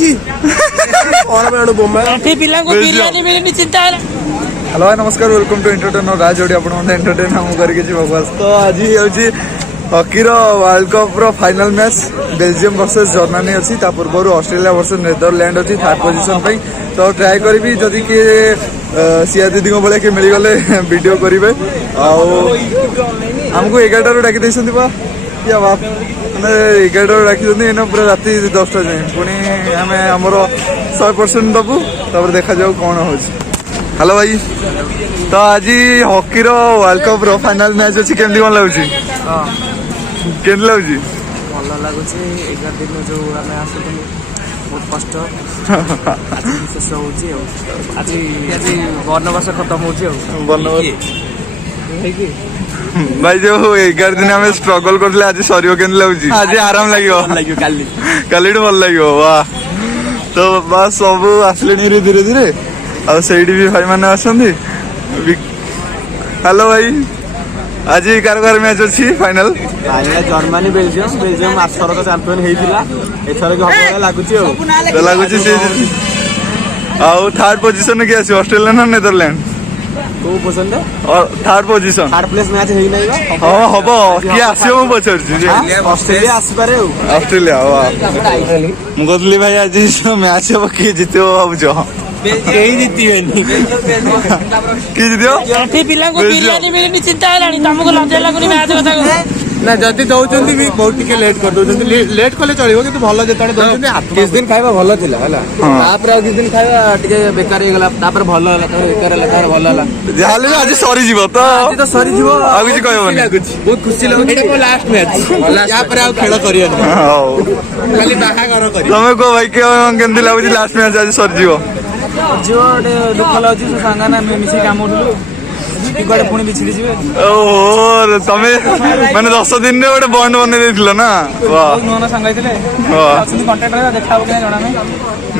Hello नमस्कार welcome to entertainer Raj ओडी आपण एंटरटेन हम करके बकवास। तो आज हूँ हॉकी वर्ल्ड कप रो final match Belgium versus Germany अच्छी पूर्व ऑस्ट्रेलिया वर्सेस नेदरलैंड अच्छी थर्ड पोजिशन पे। तो ट्राए करी जदि किए सिया दीदी भाई किए मिलगले वीडियो करेंगे आमको 11 डाकी क्या बात मैंने 11 डाकी पूरा राति 10टा जाए पुणी आम आमर 100% दबू तब देखा जाऊ कौन हो। हेलो भाई तो आज हॉकी वर्ल्ड कप रो फाइनल मैच अच्छी केमती कौन लगुच केमती लगुच भल लगुच 11 दिन जो आम आसुलु बहुत कष्ट आज शेष आज वनवास खत्म हो भाई जो 11 दिन आम स्ट्रगल करते आज सर के लगुच आज आराम लगे काली भल लगे वाह। तो बस सब आसले धीरे धीरे आईडी भी भाई मैंने आसंदी। हेलो भाई आज कार मैच अच्छी फाइनल जर्मनी बेल्जियम बेल्जियम आरथर तो चैंपियन होता एथर लगुच थर्ड पोजिशन किए आस ऑस्ट्रेलिया ना नेदरलैंड को position third position third place match है नहीं हाँ हम किए आसो पचार ऑस्ट्रेलिया आसपारे ऑस्ट्रेलिया मुझे कहली भाई आज मैच हम किए जित भावुच ना जदि दौरान भी बहुत टिके लेट कर दौरान लेट कले चलो कि भल जो किस दिन खाଇବା भल थिला हला तापर किस दिन खाଇବା टिके बेकार हे गला तापर भल हला बेकार हला तापर भल हला जाले आज सरी जीवो तो आज तो सरी जीवो आ किछ कहबनी बहुत खुशी लागो एटा को लास्ट मैच या पर आ खेल करियन खाली बाहा कर करी तमे को भाई के केंदी लागो लास्ट मैच आज सरी जीवो जो दुख लागो सांगा ना मिसी काम उठलु टिकट पुणी बिछड़ी जीवे ओहो तमे माने 10 दिन रे गोटे बॉन्ड बने देथिलो ना वाह नुआ सांग आइतले असली कांटेक्ट रे देखाबो कि जणा में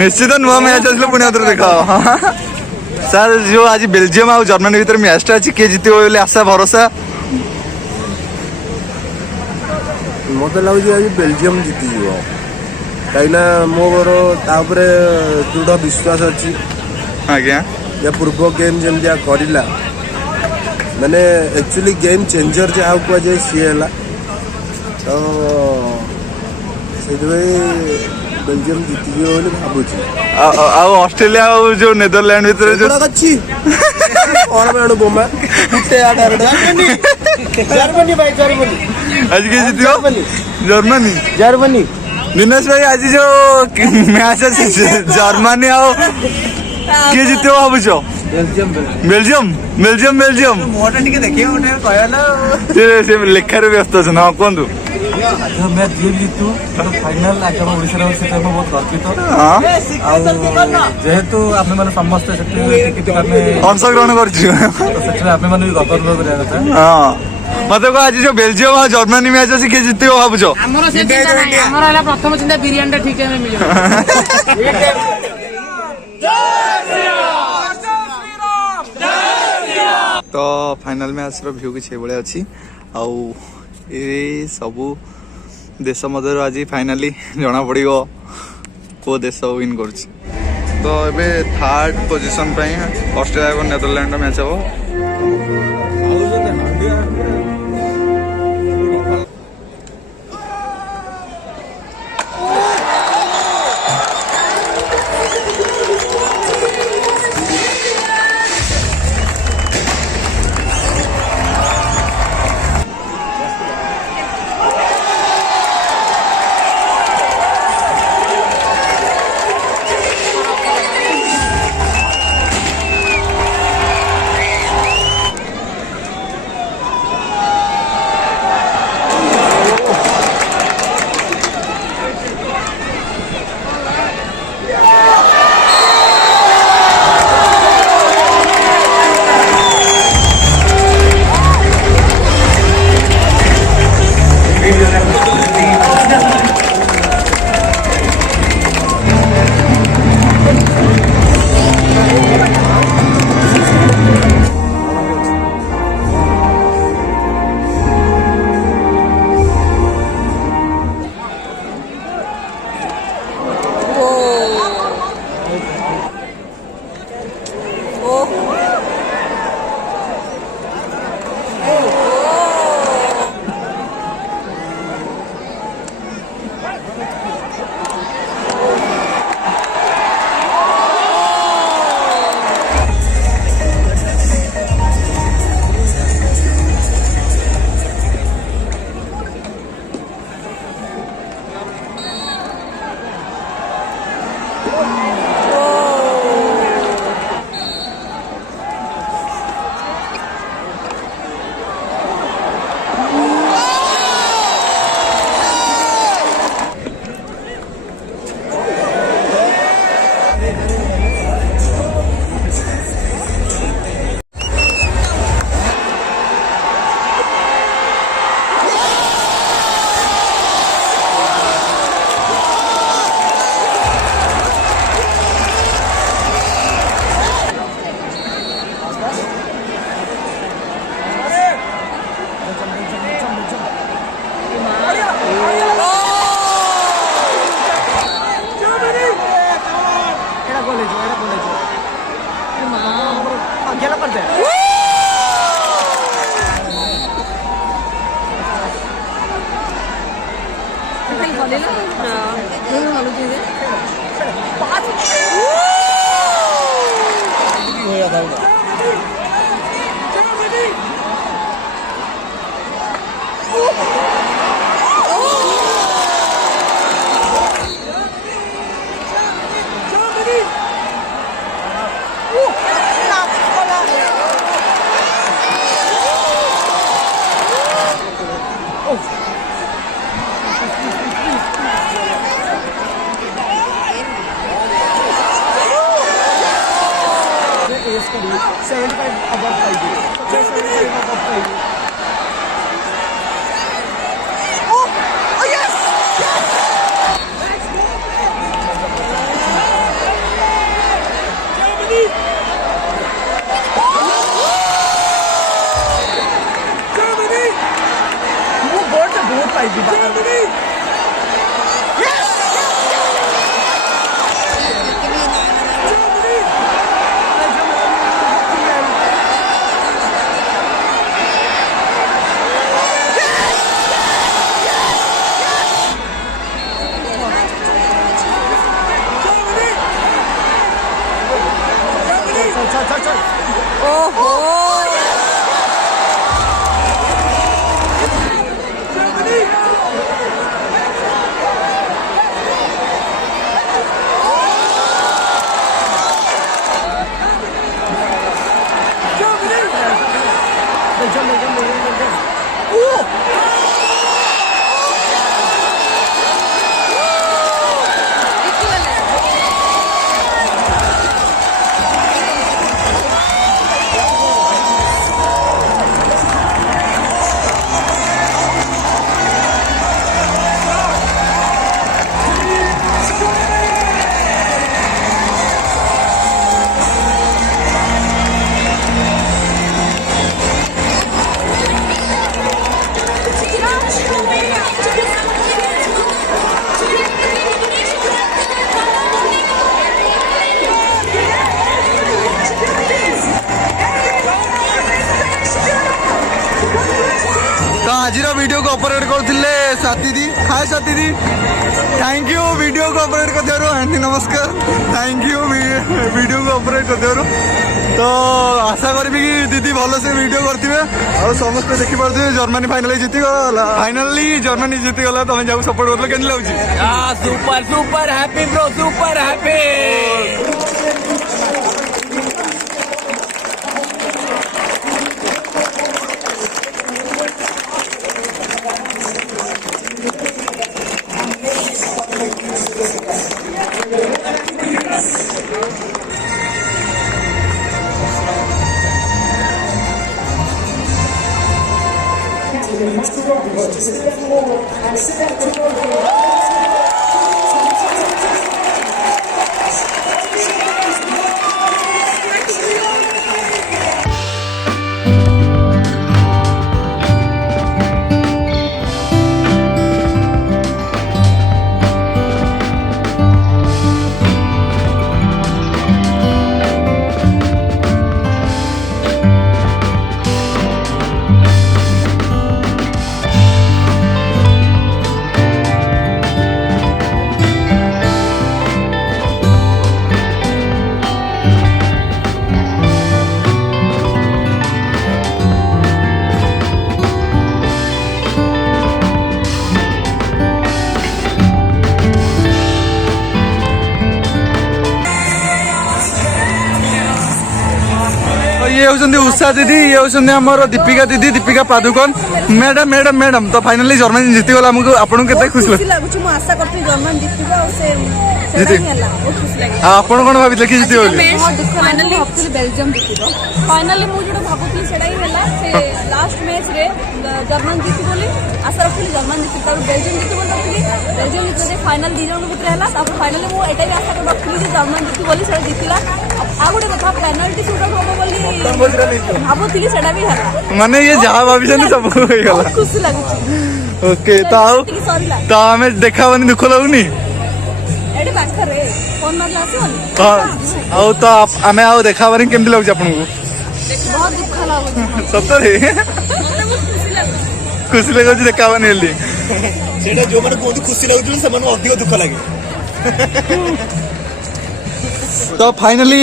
निश्चित नुआ मैच आसले पुणी आदर देखाओ। सर जो आज बेल्जियम और जर्मनी भीतर मैच अछि के जिते बोले आशा भरोसा मत लगे आज बेल्जियम जीति जीव कहीं मोर तापरे दृढ़ विश्वास अच्छी आज्ञा या पूर्व गेम जमी करला मैंने एक्चुअली गेम चेंजर जहाँ कह जाए सी है तो से बेल्जियम जीति बोली भावुची ऑस्ट्रेलिया जो नेदरलैंड भीतर जो अच्छी और बोमा जर्मनी भाई जर्मनी आज के जीतियो जर्मनी जर्मनी दिनेश भाई आज जो मैच है जर्मनी आओ किए जीतियो भावुच बेल्जियम बेल्जियम बेल्जियम बेल्जियम मोटा टिके देखिए ओटे कहला से लेखार व्यस्त अच्छा ना कहतु जो मैच जीतु तो फाइनल आज हम ओडिसा रो से बहुत गर्वित हां जेहेतु आपने माने समस्त सेक्टर में अंशग्रहण करछि सेक्टर आपने माने गर्व करिया କଥା हां मतलब को आज जो बेल्जियम और जर्मनी मैच अछि के जितियो भाबुछो हमरो से चिंता नाही हमरो हला प्रथम चिंता बिरियानी ठीक टाइम में मिलियो तो फाइनल मैच रो व्यू किछ बळे अछि आउ ए सबु देश मध्य आज फाइनली जना पड़ो को देश विन कर। तो एबे थर्ड पोजीशन पे ऑस्ट्रेलिया और नेदरलैंड मैच हो करते हैं। तो आज वीडियो को ऑपरेट करते स्वाति दी। हाय स्वाति दी, थैंक यू वीडियो को ऑपरेट कर आंटी नमस्कार, थैंक यू वीडियो को ऑपरेट कर। तो आशा करी कि दीदी भल से वीडियो करते और समस्त देखिपे जर्मनी फाइनाली जीतीगला। फाइनाली जर्मनी जीतीगला। तुम जाऊ सपोर्ट कर केमती लगुच? Super super happy bro, super happy. ये होचंदी उषा दीदी, ये होचंदी हमर दीपिका दीदी, Deepika Padukone. Madam madam madam तो फाइनली जर्मनी जीतीगला। आमको आपन केते खुशी लागुची। मु आशा करथि जर्मनी जीतिबा और से जीती बहुत खुशी लागे। आपन कोन भाबी देखि जीती बोली? फाइनली हॉपफुली बेल्जियम जीतिबा। फाइनली मु जोडो भाबुथि सेडा ही होला। से लास्ट मैच रे जर्मनी जीति बोली आशा रखली जर्मनी जीतिबा और बेल्जियम जीति बोली रखली। बेल्जियम जीति फाइनल दी जण भितर होला। तापर फाइनली मु एटा भी आशा रखली जे जर्मनी जीति बोली सेडा जीतिला। आ गोटे कथा पेनल्टी शूट आउट होबो बोली भाबुथि सेडा भी होला। माने ये जहा भाबी जने सब हो गला। खुशी लागुची। ओके तो हमें देखा बनी दुख लगुनी एडी पाखरे फोन मारला आसीबनी। हां आउ तो आमे आउ देखा बनी केमती लगुच आपन को? बहुत दुख लाଗୁଛି ସତରେ ମତେ ବହୁତ ଖୁସି ଲାଗୁଛି ଖୁସି ଲାଗୁଛି ଦେଖା ହବନି ହେଲି ସେଇଟା ଯୋଉମାନେ କୁହନ୍ତି ଖୁସି ଲାଗୁଛି ସେମାନଙ୍କୁ ଅଧିକ ଦୁଃଖ ଲାଗେ। ତ ଫାଇନାଲି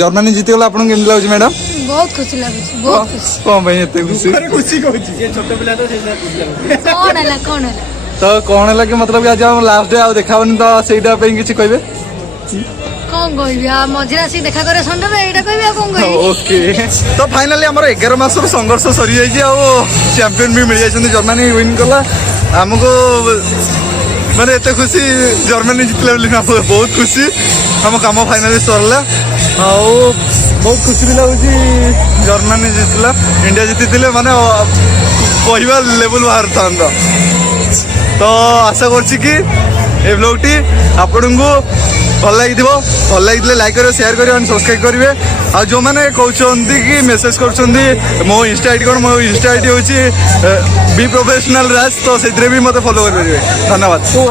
ଜର୍ମାନୀ ଜିତିଗଲା ଆପଣଙ୍କୁ କେମିତି ଲାଗୁଛି ମ୍ୟାଡାମ? बहुत खुशी लाଗୁଛି बहुत खुशी କଣ ପାଇଁ ଏତେ ଖୁସି? ଖୁସି କହୁଛି ସେ ଛୋଟ ପିଲା ତ ସେଇଟା ଖୁସି ଲାଗୁଛି। कौन है ତ କଣ ହେଲା କି ମତଲବ କି ଆଜି ଆମ ଲାଷ୍ଟ ଡେ ଆଉ ଦେଖା ହବନି ତ ସେଇଟା ପାଇଁ କିଛି କହିବେ? कौन कहबी आ मझिरा आसी देखा करे संडे रे एटा कहबी आ कौन कहबी ओके तो फाइनाली ଆମର 11 ମାସର ସଂଘର୍ଷ ସରି ଯାଇଛି ଆଉ ଚାମ୍ପିୟନ ବି ମିଳି ଯାଇଛନ୍ତି ଜର୍ମାନୀ ୱିନ୍ କଲା ଆମକୁ ମାନେ ଏତେ ଖୁସି ଜର୍ମାନୀ ଜିତିଲା ବୋଲି ଆମକୁ ବହୁତ ଖୁସି ଆମ କାମ ଫାଇନାଲି ସରିଲା ଆଉ ବହୁତ ଖୁସି ବି ଲାଗୁଛି ଜର୍ମାନୀ ଜିତିଲା ଇଣ୍ଡିଆ ଜିତିଥିଲେ ମାନେ କହିବା ଲେଭେଲ ବାହାରିଥାନ୍ତା ତ ଆଶା କରୁଛି କି ଏ ବ୍ଲଗଟି ଆପଣଙ୍କୁ ଭଲ ଲାଗିଥିଲେ ଲାଇକ୍ କରିବେ ସେୟାର କରିବେ ଆଣ୍ଡ ସବସ୍କ୍ରାଇବ୍ କରିବେ ଆଉ ଯେଉଁମାନେ କହୁଛନ୍ତି କି ମେସେଜ କରୁଛନ୍ତି ମୋ ଇନଷ୍ଟା ଆଇଡି କ'ଣ ମୋ ଇନଷ୍ଟା ଆଇଡି ହେଉଛି ବି ପ୍ରୋଫେସନାଲ ରାଜ ତ ସେଥିରେ ବି ମୋତେ ଫଲୋ କରିପାରିବେ ଧନ୍ୟବାଦ।